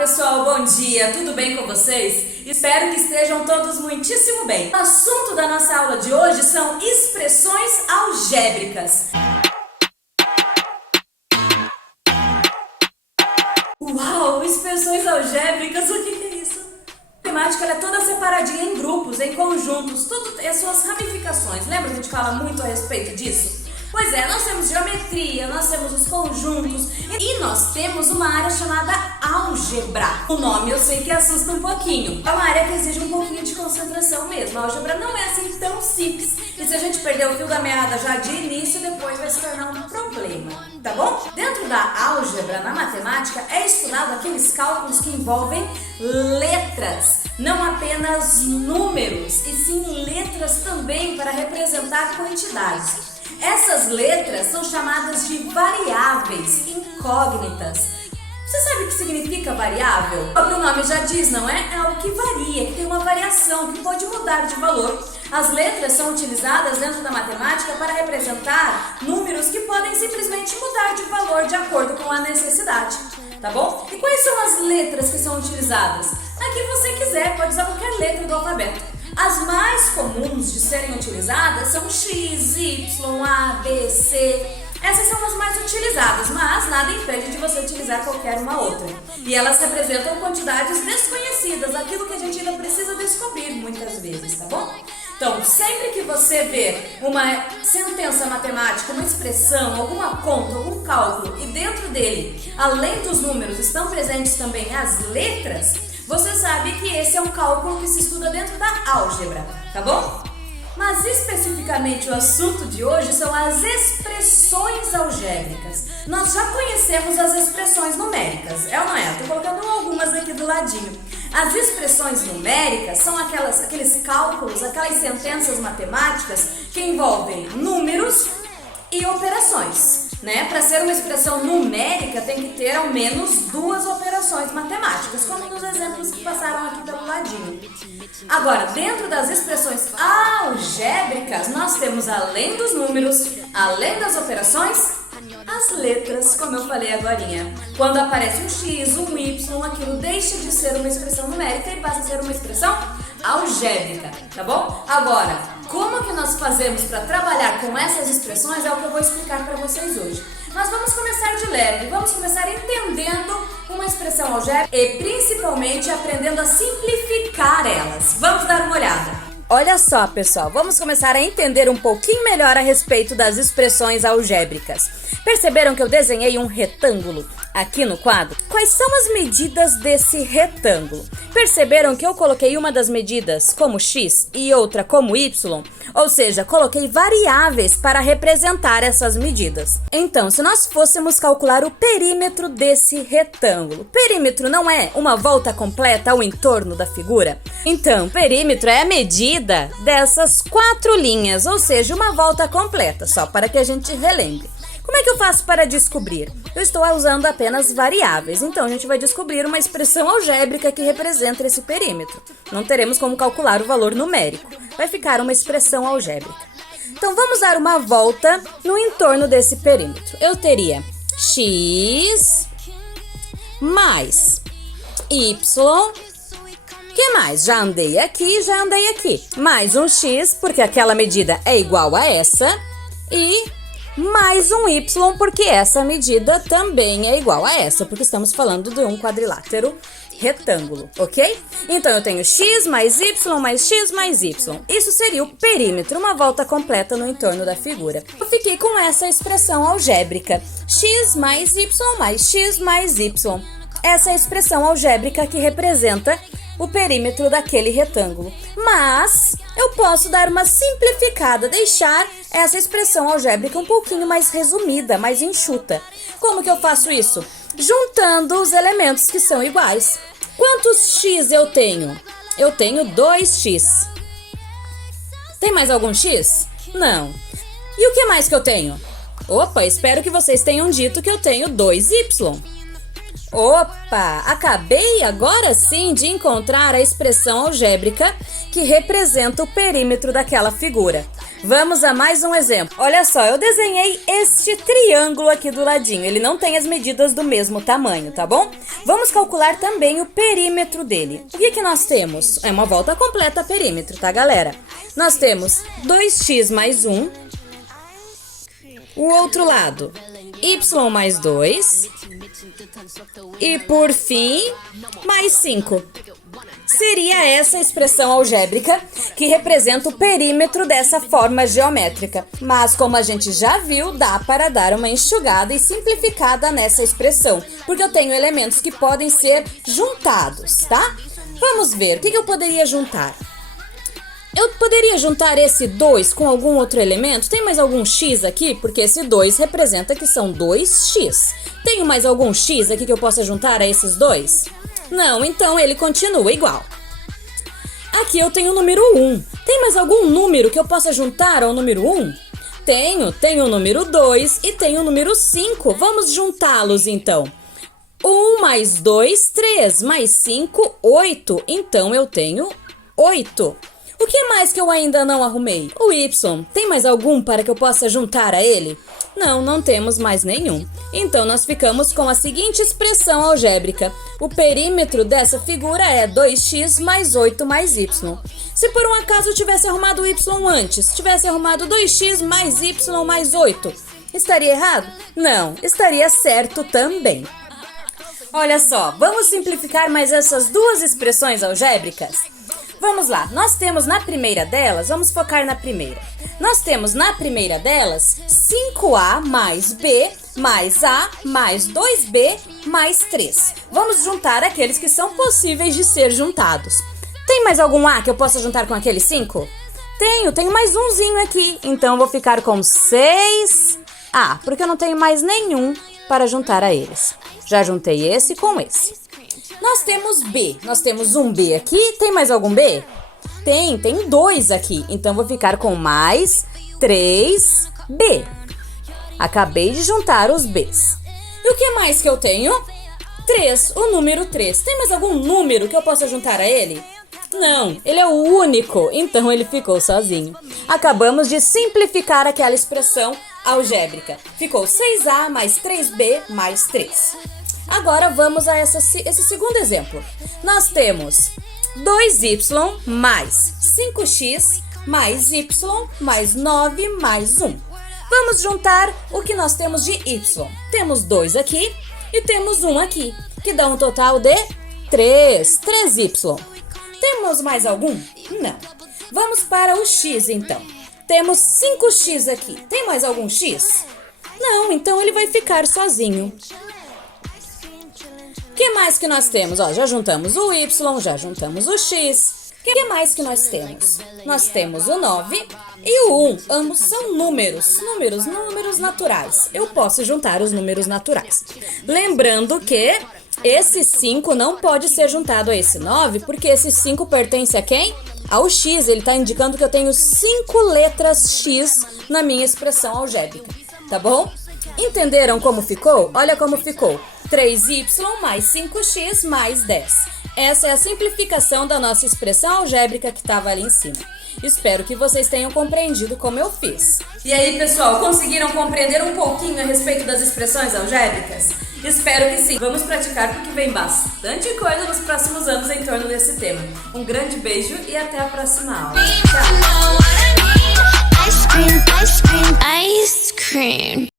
pessoal, bom dia, tudo bem com vocês? Espero que estejam todos muitíssimo bem. O assunto da nossa aula de hoje são expressões algébricas. Uau, expressões algébricas, o que é isso? A matemática ela é toda separadinha em grupos, em conjuntos, tudo tem as suas ramificações. Lembra que a gente fala muito a respeito disso? Pois é, nós temos geometria, nós temos os conjuntos e nós temos uma área chamada álgebra. O nome eu sei que assusta um pouquinho. É uma área que exige um pouquinho de concentração mesmo. A álgebra não é assim tão simples e se a gente perder o fio da meada já de início, depois vai se tornar um problema, tá bom? Dentro da álgebra, na matemática, é estudado aqueles cálculos que envolvem letras, não apenas números, e sim letras também para representar quantidades. Essas letras são chamadas de variáveis incógnitas. Você sabe o que significa variável? O próprio nome já diz, não é? É algo que varia, que tem uma variação, que pode mudar de valor. As letras são utilizadas dentro da matemática para representar números que podem simplesmente mudar de valor de acordo com a necessidade, tá bom? E quais são as letras que são utilizadas? A que você quiser, pode usar qualquer letra do alfabeto. As mais comuns de serem utilizadas são X, Y, A, B, C. Essas são as mais utilizadas, mas nada impede de você utilizar qualquer uma outra. E elas representam quantidades desconhecidas, aquilo que a gente ainda precisa descobrir muitas vezes, tá bom? Então, sempre que você vê uma sentença matemática, uma expressão, alguma conta, algum cálculo, e dentro dele, além dos números, estão presentes também as letras, você sabe que esse é um cálculo que se estuda dentro da álgebra, tá bom? Mas especificamente o assunto de hoje são as expressões algébricas. Nós já conhecemos as expressões numéricas, é ou não é? Estou colocando algumas aqui do ladinho. As expressões numéricas são aqueles cálculos, aquelas sentenças matemáticas que envolvem números e operações, né? Para ser uma expressão numérica tem que ter ao menos duas operações matemáticas, como nos exemplos que passaram aqui pelo ladinho. Agora, dentro das expressões algébricas, nós temos além dos números, além das operações, as letras, como eu falei agorinha. Quando aparece um X, um Y, aquilo deixa de ser uma expressão numérica e passa a ser uma expressão algébrica, tá bom? Agora, como que nós fazemos para trabalhar com essas expressões é o que eu vou explicar para vocês hoje. Nós vamos começar de leve, vamos começar entendendo uma expressão algébrica e principalmente aprendendo a simplificar elas. Vamos dar uma olhada. Olha só, pessoal, vamos começar a entender um pouquinho melhor a respeito das expressões algébricas. Perceberam que eu desenhei um retângulo aqui no quadro? Quais são as medidas desse retângulo? Perceberam que eu coloquei uma das medidas como X e outra como Y? Ou seja, coloquei variáveis para representar essas medidas. Então, se nós fôssemos calcular o perímetro desse retângulo, perímetro não é uma volta completa ao entorno da figura? Então, perímetro é a medida dessas 4 linhas, ou seja, uma volta completa, só para que a gente relembre. Como é que eu faço para descobrir? Eu estou usando apenas variáveis, então a gente vai descobrir uma expressão algébrica que representa esse perímetro. Não teremos como calcular o valor numérico, vai ficar uma expressão algébrica. Então vamos dar uma volta no entorno desse perímetro. Eu teria X mais Y, que mais? Já andei aqui, mais um X, porque aquela medida é igual a essa, e mais um Y, porque essa medida também é igual a essa, porque estamos falando de um quadrilátero retângulo, ok? Então eu tenho X mais Y mais X mais Y. Isso seria o perímetro, uma volta completa no entorno da figura. Eu fiquei com essa expressão algébrica, X mais Y mais X mais Y. Essa é a expressão algébrica que representa o perímetro daquele retângulo. Mas eu posso dar uma simplificada, deixar essa expressão algébrica um pouquinho mais resumida, mais enxuta. Como que eu faço isso? Juntando os elementos que são iguais. Quantos X eu tenho? Eu tenho 2X. Tem mais algum X? Não. E o que mais que eu tenho? Opa, espero que vocês tenham dito que eu tenho 2Y. Opa, acabei agora sim de encontrar a expressão algébrica que representa o perímetro daquela figura. Vamos a mais um exemplo. Olha só, eu desenhei este triângulo aqui do ladinho. Ele não tem as medidas do mesmo tamanho, tá bom? Vamos calcular também o perímetro dele. O que nós temos? É uma volta completa a perímetro, tá, galera? Nós temos 2x mais 1. O outro lado, y mais 2. E, por fim, mais 5. Seria essa a expressão algébrica que representa o perímetro dessa forma geométrica. Mas, como a gente já viu, dá para dar uma enxugada e simplificada nessa expressão, porque eu tenho elementos que podem ser juntados, tá? Vamos ver, o que eu poderia juntar? Eu poderia juntar esse 2 com algum outro elemento? Tem mais algum x aqui? Porque esse 2 representa que são 2x. Tenho mais algum x aqui que eu possa juntar a esses dois? Não, então ele continua igual. Aqui eu tenho o número 1. Tem mais algum número que eu possa juntar ao número 1? Tenho o número 2 e tenho o número 5. Vamos juntá-los então. 1 mais 2, 3, mais 5, 8. Então eu tenho 8. O que mais que eu ainda não arrumei? O y. Tem mais algum para que eu possa juntar a ele? Não, não temos mais nenhum. Então nós ficamos com a seguinte expressão algébrica. O perímetro dessa figura é 2x mais 8 mais y. Se por um acaso eu tivesse arrumado o y antes, tivesse arrumado 2x mais y mais 8, estaria errado? Não, estaria certo também. Olha só, vamos simplificar mais essas duas expressões algébricas? Vamos lá, nós temos na primeira delas, vamos focar na primeira. Nós temos na primeira delas 5a mais b mais a mais 2b mais 3. Vamos juntar aqueles que são possíveis de ser juntados. Tem mais algum a que eu possa juntar com aquele 5? Tenho mais umzinho aqui, então eu vou ficar com 6a, porque eu não tenho mais nenhum para juntar a eles. Já juntei esse com esse. Nós temos B, nós temos um B aqui, tem mais algum B? Tem 2 aqui, então vou ficar com mais 3B. Acabei de juntar os Bs. E o que mais que eu tenho? 3, o número 3. Tem mais algum número que eu possa juntar a ele? Não, ele é o único, então ele ficou sozinho. Acabamos de simplificar aquela expressão algébrica. Ficou 6a mais 3b mais 3. Agora vamos a esse segundo exemplo. Nós temos 2y mais 5x mais y mais 9 mais 1. Vamos juntar o que nós temos de y. Temos 2 aqui e temos 1 aqui, que dá um total de 3y. Temos mais algum? Não. Vamos para o x então. Temos 5x aqui. Tem mais algum x? Não, então ele vai ficar sozinho. O que mais que nós temos? Já juntamos o y, já juntamos o x. O que mais que nós temos? Nós temos o 9 e o 1. Ambos são números naturais. Eu posso juntar os números naturais. Lembrando que esse 5 não pode ser juntado a esse 9, porque esse 5 pertence a quem? Ao x. Ele está indicando que eu tenho 5 letras x na minha expressão algébrica. Tá bom? Entenderam como ficou? Olha como ficou. 3y mais 5x mais 10. Essa é a simplificação da nossa expressão algébrica que estava ali em cima. Espero que vocês tenham compreendido como eu fiz. E aí, pessoal, conseguiram compreender um pouquinho a respeito das expressões algébricas? Espero que sim. Vamos praticar porque vem bastante coisa nos próximos anos em torno desse tema. Um grande beijo e até a próxima aula. Tchau! Ice cream.